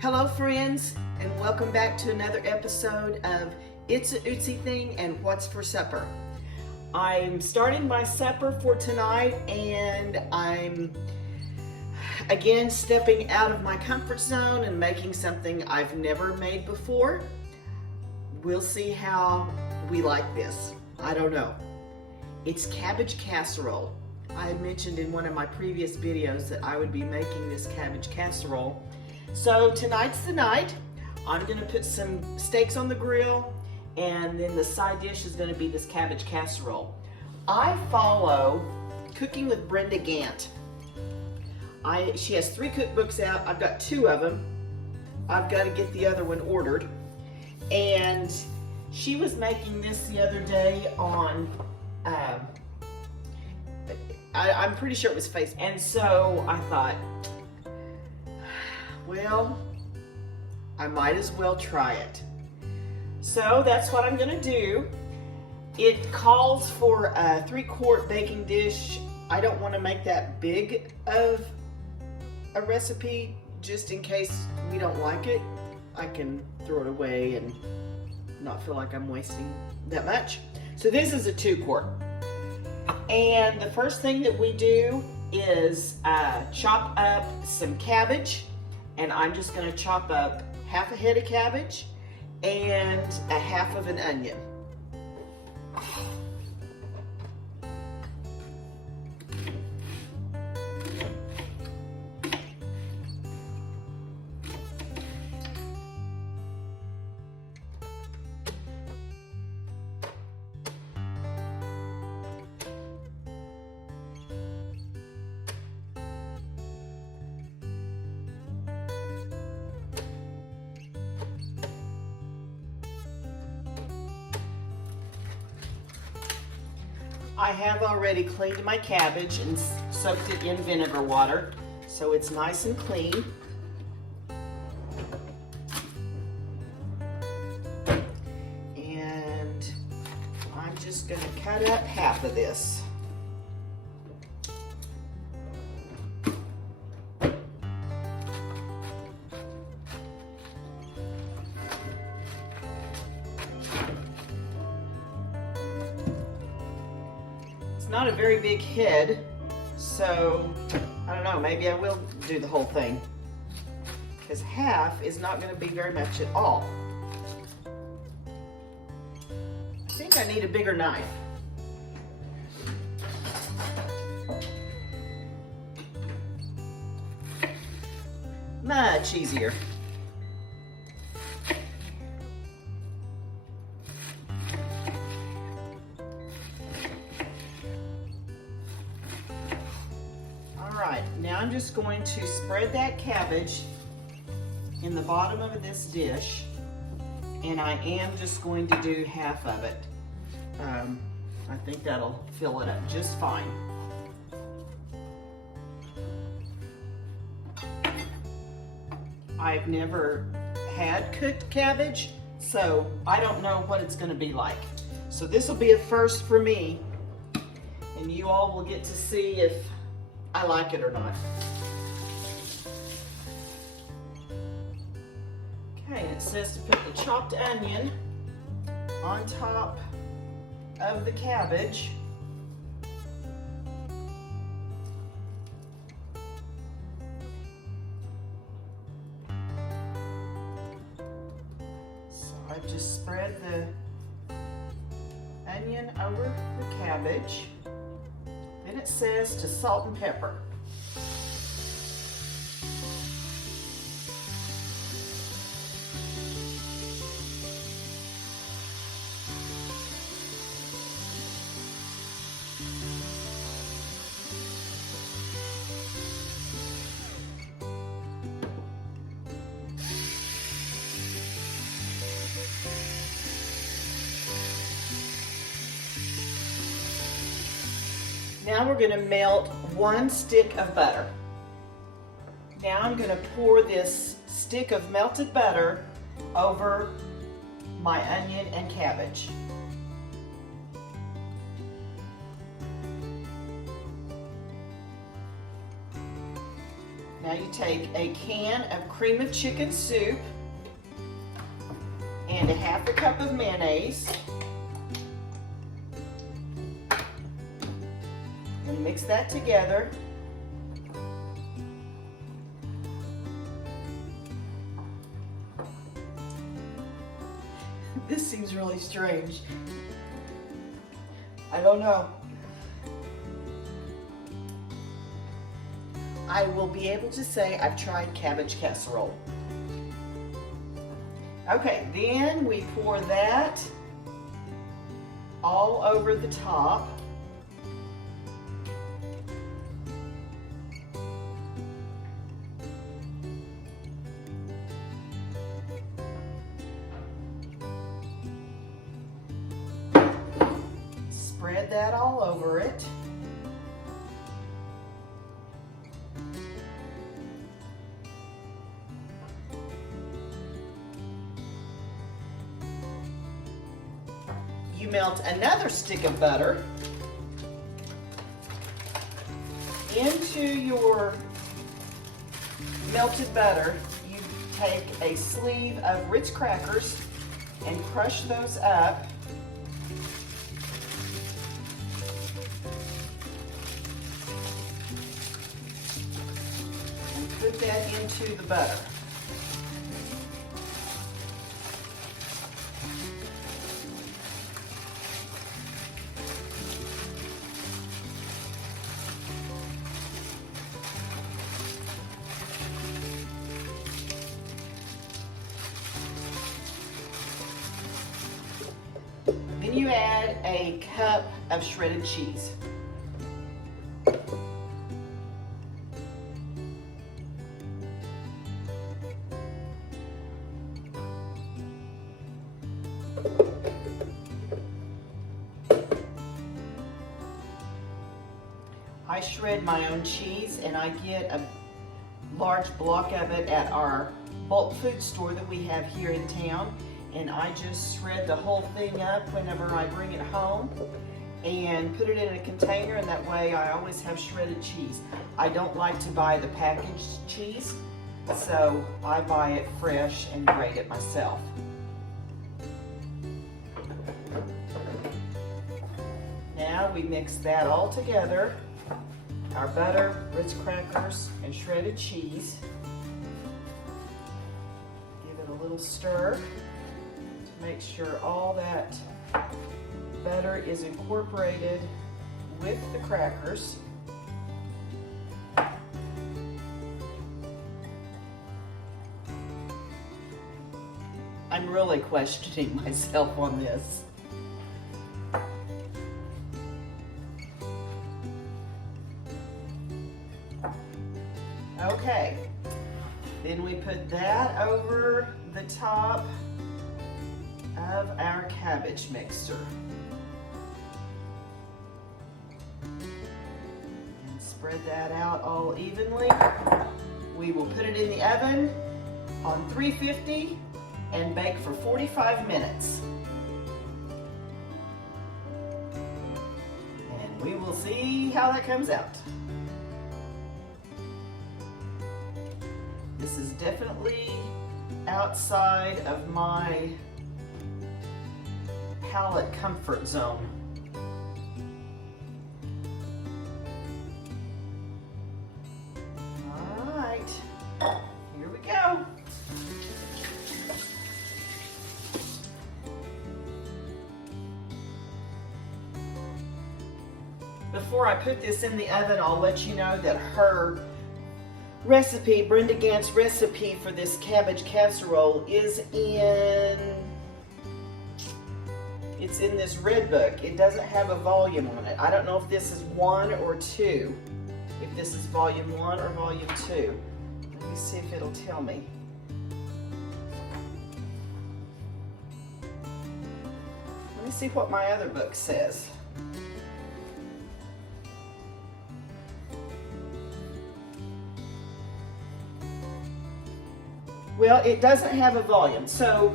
Hello friends, and welcome back to another episode of It's a Ootsy Thing and What's for Supper. I'm starting my supper for tonight, and I'm again stepping out of my comfort zone and making something I've never made before. We'll see how we like this. I don't know. It's cabbage casserole. I had mentioned in one of my previous videos that I would be making this cabbage casserole. So tonight's the night. I'm gonna put some steaks on the grill, and then the side dish is gonna be this cabbage casserole. I follow Cooking with Brenda Gant. She has 3 cookbooks out. I've got 2 of them. I've got to get the other one ordered. And she was making this the other day on, I'm pretty sure it was Facebook. And so I thought, well, I might as well try it. So that's what I'm gonna do. It calls for a 3-quart baking dish. I don't want to make that big of a recipe, just in case we don't like it. I can throw it away and not feel like I'm wasting that much. So this is a 2-quart. And the first thing that we do is chop up some cabbage. And I'm just going to chop up half a head of cabbage and a half of an onion. I have already cleaned my cabbage and soaked it in vinegar water, so it's nice and clean. And I'm just going to cut up half of this. Not a very big head, so I don't know, maybe I will do the whole thing, because half is not going to be very much at all. I think I need a bigger knife. Much easier. Now I'm just going to spread that cabbage in the bottom of this dish, and I am just going to do half of it. I think that'll fill it up just fine. I've never had cooked cabbage, so I don't know what it's going to be like. So this will be a first for me, and you all will get to see if I like it or not. Okay, and it says to put the chopped onion on top of the cabbage. So I've just spread the onion over the cabbage. Then it says to salt and pepper. Now we're going to melt 1 stick of butter. Now I'm going to pour this stick of melted butter over my onion and cabbage. Now you take a can of cream of chicken soup and a half a cup of mayonnaise. And mix that together. This seems really strange. I don't know. I will be able to say I've tried cabbage casserole. Okay, then we pour that all over the top. Spread that all over it. You melt another stick of butter into your melted butter. You take a sleeve of Ritz crackers and crush those up. And put that into the butter. Then you add a cup of shredded cheese. I shred my own cheese and I get a large block of it at our bulk food store that we have here in town. And I just shred the whole thing up whenever I bring it home and put it in a container, and that way I always have shredded cheese. I don't like to buy the packaged cheese, so I buy it fresh and grate it myself. Now we mix that all together, our butter, Ritz crackers, and shredded cheese. Give it a little stir. Make sure all that butter is incorporated with the crackers. I'm really questioning myself on this. Okay, then we put that over the top of our cabbage mixer. And spread that out all evenly. We will put it in the oven on 350 and bake for 45 minutes. And we will see how that comes out. This is definitely outside of my palate comfort zone. All right, here we go. Before I put this in the oven, I'll let you know that her recipe, Brenda Gant's recipe for this cabbage casserole is it's in this red book. It doesn't have a volume on it. I don't know if this is 1 or 2. If this is volume 1 or volume 2. Let me see if it'll tell me. Let me see what my other book says. Well, it doesn't have a volume. So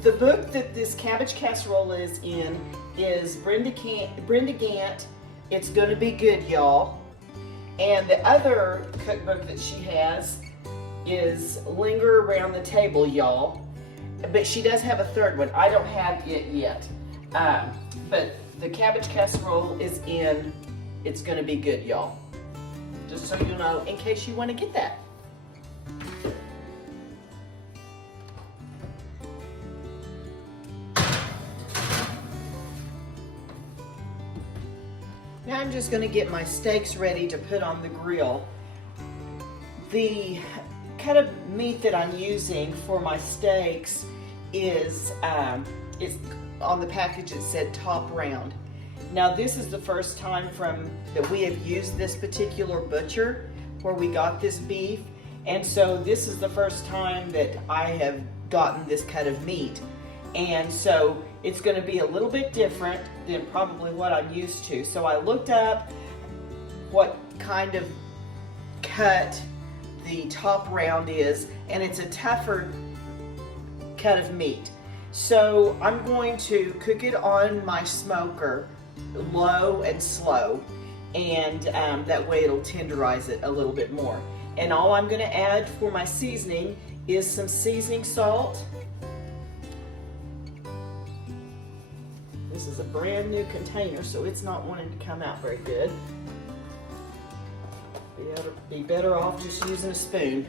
the book that this cabbage casserole is in is Brenda Gant, It's Gonna Be Good, Y'all. And the other cookbook that she has is Linger Around the Table, y'all. But she does have a third one. I don't have it yet. But the Cabbage Casserole is in. It's going to be good, y'all. Just so you know, in case you want to get that. Now I'm just going to get my steaks ready to put on the grill. The cut of meat that I'm using for my steaks is on the package it said top round. Now this is the first time that we have used this particular butcher where we got this beef, and so this is the first time that I have gotten this cut of meat, and so it's going to be a little bit different than probably what I'm used to. So I looked up what kind of cut the top round is, and it's a tougher cut of meat. So I'm going to cook it on my smoker, low and slow, and that way it'll tenderize it a little bit more. And all I'm going to add for my seasoning is some seasoning salt. This is a brand new container, so it's not wanting to come out very good. Be better off just using a spoon.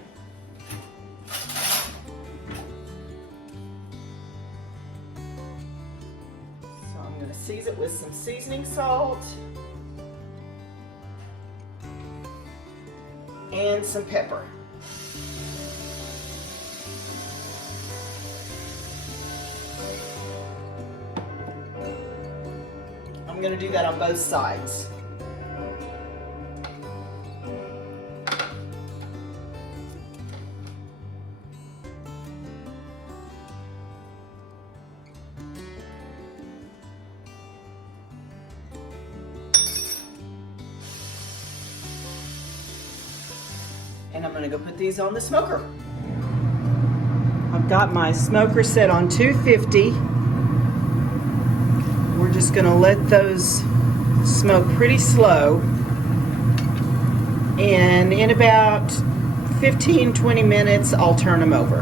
So I'm going to season it with some seasoning salt and some pepper. I'm going to do that on both sides. And I'm going to go put these on the smoker. I've got my smoker set on 250. We're just going to let those smoke pretty slow. And in about 15-20 minutes, I'll turn them over.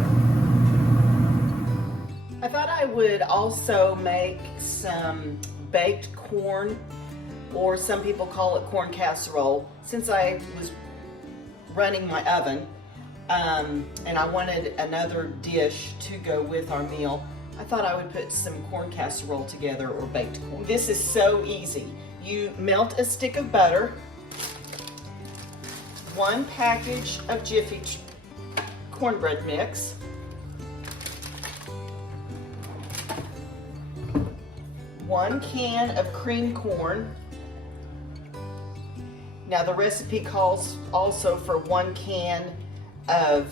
I thought I would also make some baked corn, or some people call it corn casserole, since I was running my oven and I wanted another dish to go with our meal. I thought I would put some corn casserole together, or baked corn. This is so easy. You melt a stick of butter, 1 package of Jiffy cornbread mix, 1 can of cream corn. Now the recipe calls also for 1 can of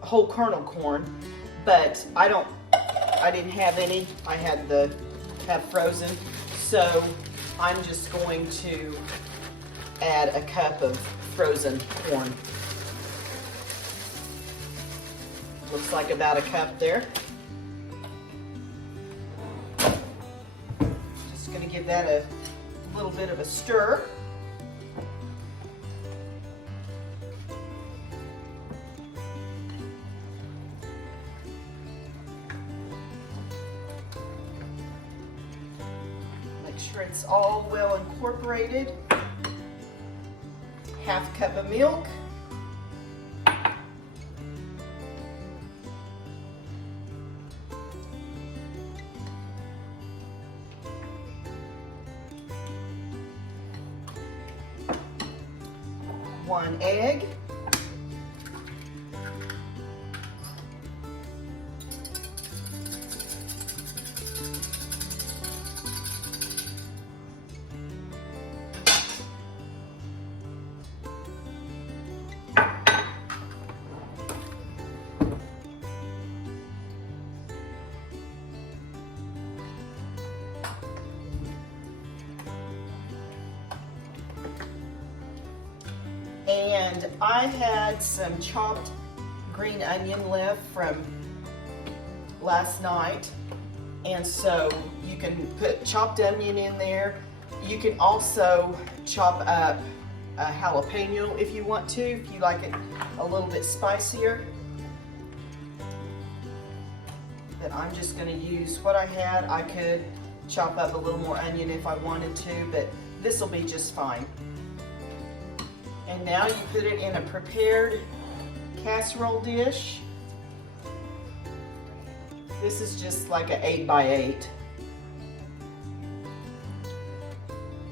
whole kernel corn, but I didn't have any. I have frozen, so I'm just going to add a cup of frozen corn. Looks like about a cup there. Just going to give that a little bit of a stir. Make sure it's all well incorporated. 1/2 cup of milk. One egg. And I had some chopped green onion left from last night, and so you can put chopped onion in there, You can also chop up a jalapeno if you want to, if you like it a little bit spicier. But I'm just going to use what I had. I could chop up a little more onion if I wanted to, but this will be just fine. And now you put it in a prepared casserole dish. This is just like an 8 by 8.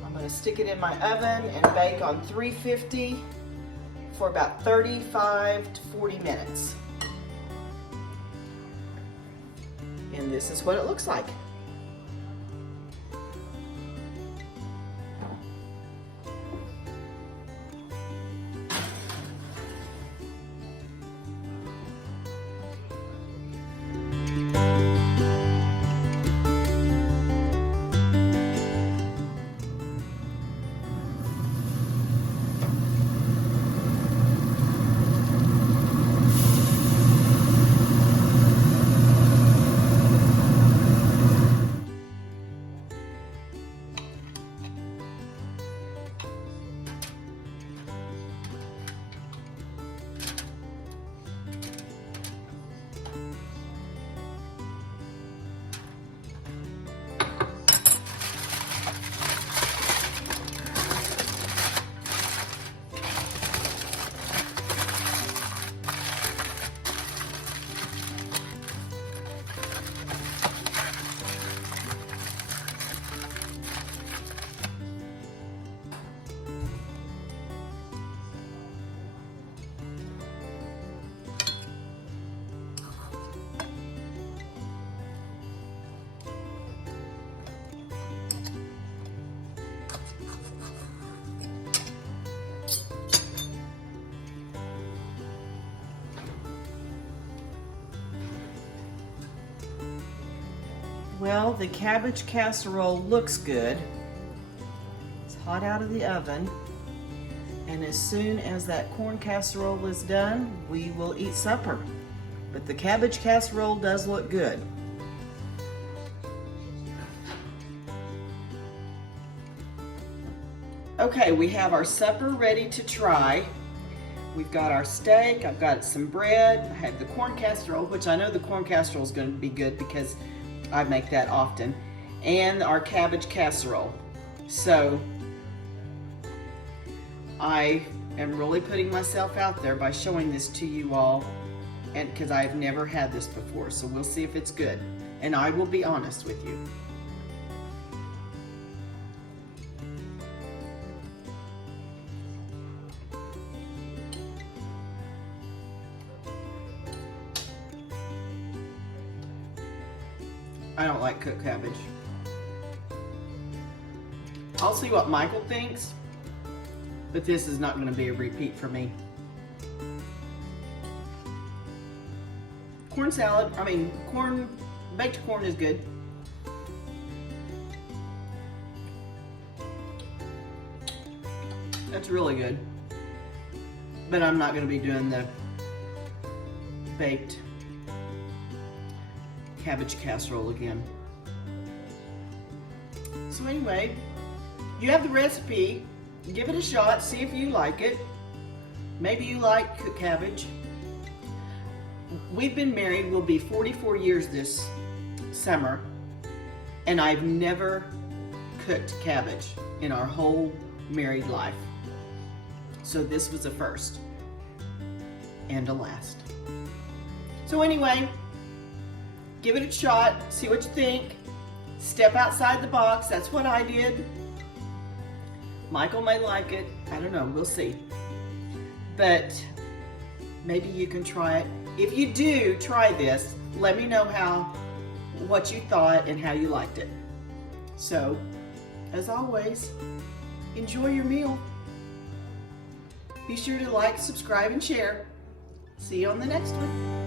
I'm going to stick it in my oven and bake on 350 for about 35 to 40 minutes. And this is what it looks like. Well, the cabbage casserole looks good. It's hot out of the oven. And as soon as that corn casserole is done, we will eat supper. But the cabbage casserole does look good. Okay, we have our supper ready to try. We've got our steak, I've got some bread, I have the corn casserole, which I know the corn casserole is going to be good because I make that often, and our cabbage casserole. So I am really putting myself out there by showing this to you all, and because I've never had this before, so we'll see if it's good, and I will be honest with you. I don't like cooked cabbage. I'll see what Michael thinks, but this is not going to be a repeat for me. Corn salad, baked corn is good. That's really good. But I'm not going to be doing the baked cabbage casserole again. So anyway, you have the recipe. Give it a shot, see if you like it. Maybe you like cooked cabbage. We've been married, we'll be 44 years this summer, and I've never cooked cabbage in our whole married life. So this was a first and a last. So anyway, give it a shot, see what you think. Step outside the box, that's what I did. Michael may like it, I don't know, we'll see. But maybe you can try it. If you do try this, let me know what you thought and how you liked it. So, as always, enjoy your meal. Be sure to like, subscribe, and share. See you on the next one.